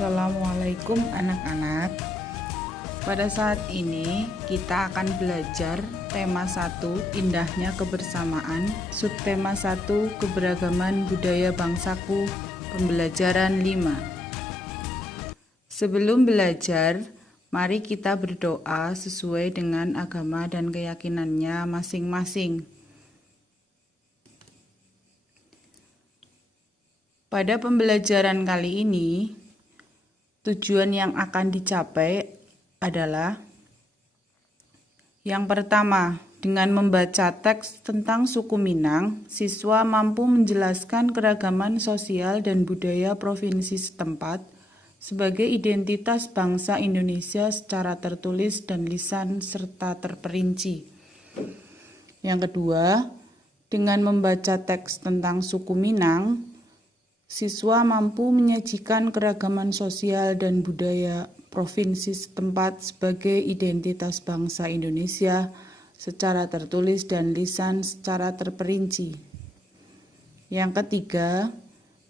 Assalamualaikum anak-anak. Pada saat ini kita akan belajar tema 1 Indahnya Kebersamaan, subtema 1 Keberagaman Budaya Bangsaku, pembelajaran 5. Sebelum belajar, mari kita berdoa sesuai dengan agama dan keyakinannya masing-masing. Pada pembelajaran kali ini, tujuan yang akan dicapai adalah yang pertama, dengan membaca teks tentang suku Minang, siswa mampu menjelaskan keragaman sosial dan budaya provinsi setempat sebagai identitas bangsa Indonesia secara tertulis dan lisan serta terperinci. Yang kedua, dengan membaca teks tentang suku Minang, siswa mampu menyajikan keragaman sosial dan budaya provinsi setempat sebagai identitas bangsa Indonesia secara tertulis dan lisan secara terperinci. Yang ketiga,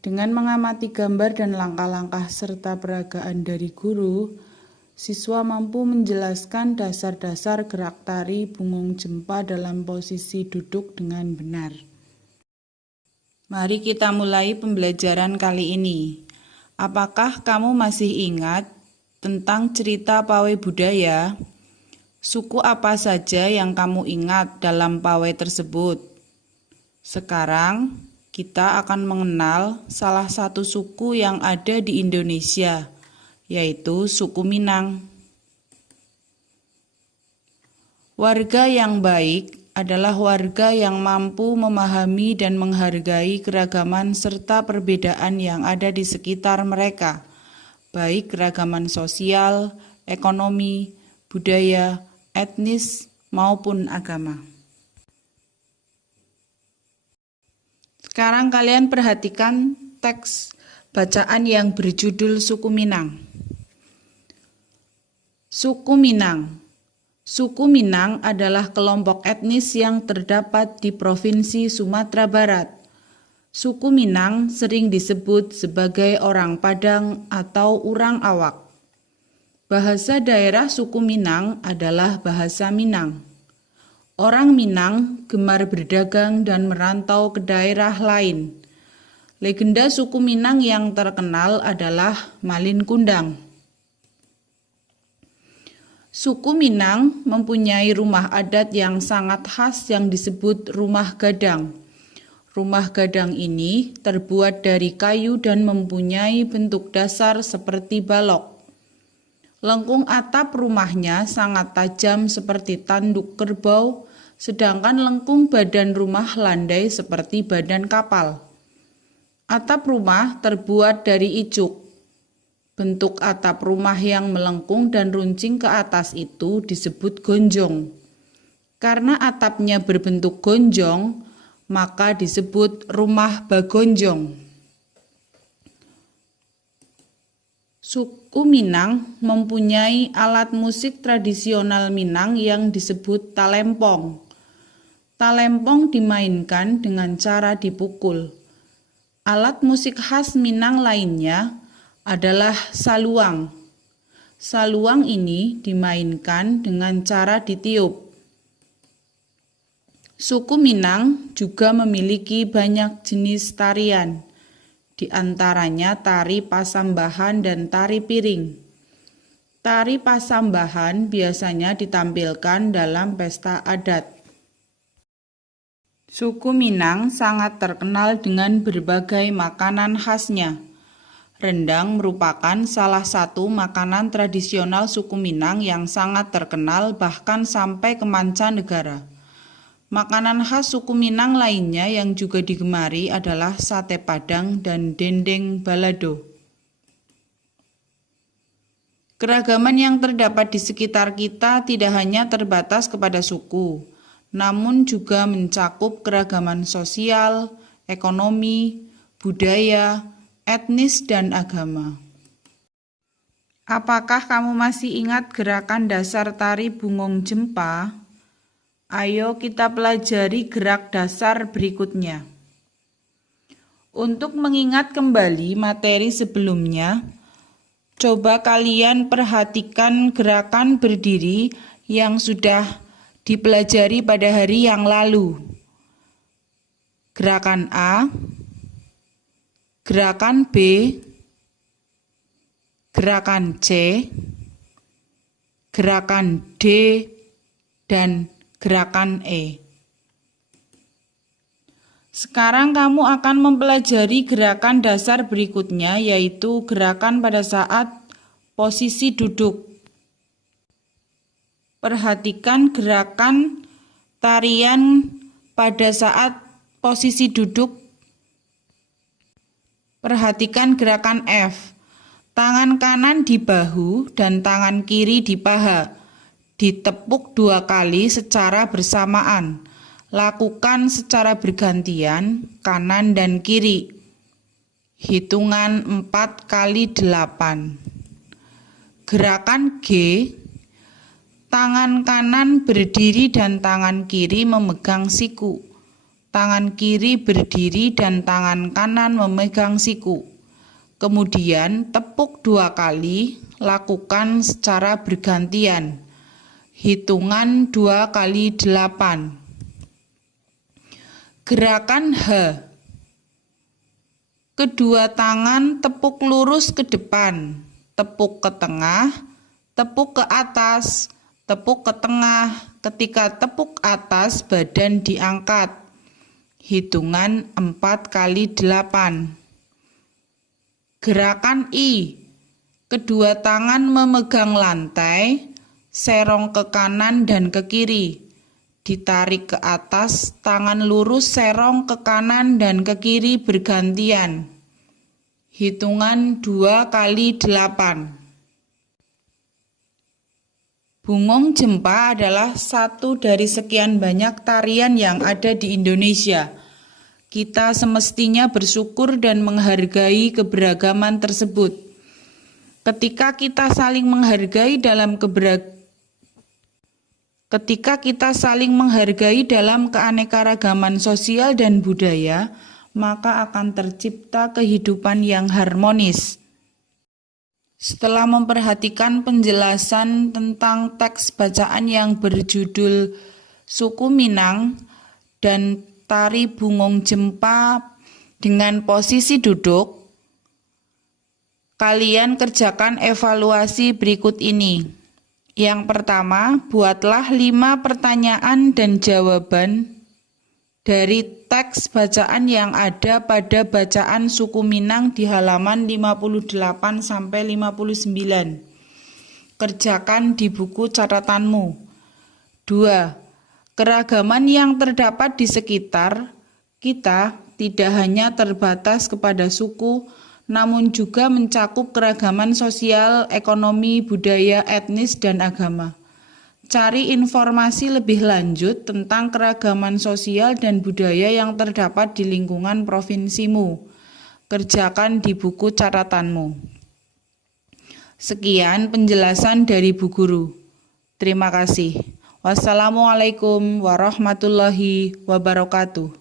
dengan mengamati gambar dan langkah-langkah serta peragaan dari guru, siswa mampu menjelaskan dasar-dasar gerak tari Bungong Jempa dalam posisi duduk dengan benar. Mari kita mulai pembelajaran kali ini. Apakah kamu masih ingat tentang cerita pawai budaya? Suku apa saja yang kamu ingat dalam pawai tersebut? Sekarang kita akan mengenal salah satu suku yang ada di Indonesia, yaitu suku Minang. Warga yang baik adalah warga yang mampu memahami dan menghargai keragaman serta perbedaan yang ada di sekitar mereka, baik keragaman sosial, ekonomi, budaya, etnis, maupun agama. Sekarang kalian perhatikan teks bacaan yang berjudul Suku Minang. Suku Minang. Suku Minang adalah kelompok etnis yang terdapat di Provinsi Sumatera Barat. Suku Minang sering disebut sebagai orang Padang atau orang awak. Bahasa daerah suku Minang adalah bahasa Minang. Orang Minang gemar berdagang dan merantau ke daerah lain. Legenda suku Minang yang terkenal adalah Malin Kundang. Suku Minang mempunyai rumah adat yang sangat khas yang disebut rumah gadang. Rumah gadang ini terbuat dari kayu dan mempunyai bentuk dasar seperti balok. Lengkung atap rumahnya sangat tajam seperti tanduk kerbau, sedangkan lengkung badan rumah landai seperti badan kapal. Atap rumah terbuat dari icuk. Bentuk atap rumah yang melengkung dan runcing ke atas itu disebut gonjong. Karena atapnya berbentuk gonjong, maka disebut rumah bagonjong. Suku Minang mempunyai alat musik tradisional Minang yang disebut talempong. Talempong dimainkan dengan cara dipukul. Alat musik khas Minang lainnya adalah saluang. Saluang ini dimainkan dengan cara ditiup. Suku Minang juga memiliki banyak jenis tarian, di antaranya tari pasambahan dan tari piring. Tari pasambahan biasanya ditampilkan dalam pesta adat. Suku Minang sangat terkenal dengan berbagai makanan khasnya. Rendang merupakan salah satu makanan tradisional suku Minang yang sangat terkenal bahkan sampai ke mancanegara. Makanan khas suku Minang lainnya yang juga digemari adalah sate padang dan dendeng balado. Keragaman yang terdapat di sekitar kita tidak hanya terbatas kepada suku, namun juga mencakup keragaman sosial, ekonomi, budaya, etnis, dan agama. Apakah kamu masih ingat gerakan dasar tari Bungong Jempa? Ayo kita pelajari gerak dasar berikutnya. Untuk mengingat kembali materi sebelumnya, Coba kalian perhatikan gerakan berdiri yang sudah dipelajari pada hari yang lalu. Gerakan A, gerakan B, gerakan C, gerakan D, dan gerakan E. Sekarang kamu akan mempelajari gerakan dasar berikutnya, yaitu gerakan pada saat posisi duduk. Perhatikan gerakan tarian pada saat posisi duduk. Perhatikan gerakan F. Tangan kanan di bahu dan tangan kiri di paha. Ditepuk 2 kali secara bersamaan. Lakukan secara bergantian kanan dan kiri. Hitungan 4 kali 8. Gerakan G. Tangan kanan berdiri dan tangan kiri memegang siku. Tangan kiri berdiri dan tangan kanan memegang siku. Kemudian tepuk 2 kali, lakukan secara bergantian. Hitungan 2 kali 8. Gerakan H. Kedua tangan tepuk lurus ke depan, tepuk ke tengah, tepuk ke atas, tepuk ke tengah. Ketika tepuk atas, badan diangkat. Hitungan 4 kali 8. Gerakan I. Kedua tangan memegang lantai, serong ke kanan dan ke kiri. Ditarik ke atas, tangan lurus serong ke kanan dan ke kiri bergantian. Hitungan 2 kali 8. Bungong Jempa adalah satu dari sekian banyak tarian yang ada di Indonesia. Kita semestinya bersyukur dan menghargai keberagaman tersebut. Ketika kita saling menghargai dalam keanekaragaman sosial dan budaya, maka akan tercipta kehidupan yang harmonis. Setelah memperhatikan penjelasan tentang teks bacaan yang berjudul Suku Minang dan tari Bungong Jempa dengan posisi duduk, kalian kerjakan evaluasi berikut ini. Yang pertama, buatlah 5 pertanyaan dan jawaban dari teks bacaan yang ada pada bacaan suku Minang di halaman 58-59. Kerjakan di buku catatanmu. 2. Keragaman yang terdapat di sekitar kita tidak hanya terbatas kepada suku, namun juga mencakup keragaman sosial, ekonomi, budaya, etnis, dan agama. Cari informasi lebih lanjut tentang keragaman sosial dan budaya yang terdapat di lingkungan provinsimu. Kerjakan di buku catatanmu. Sekian penjelasan dari Bu Guru. Terima kasih. Wassalamualaikum warahmatullahi wabarakatuh.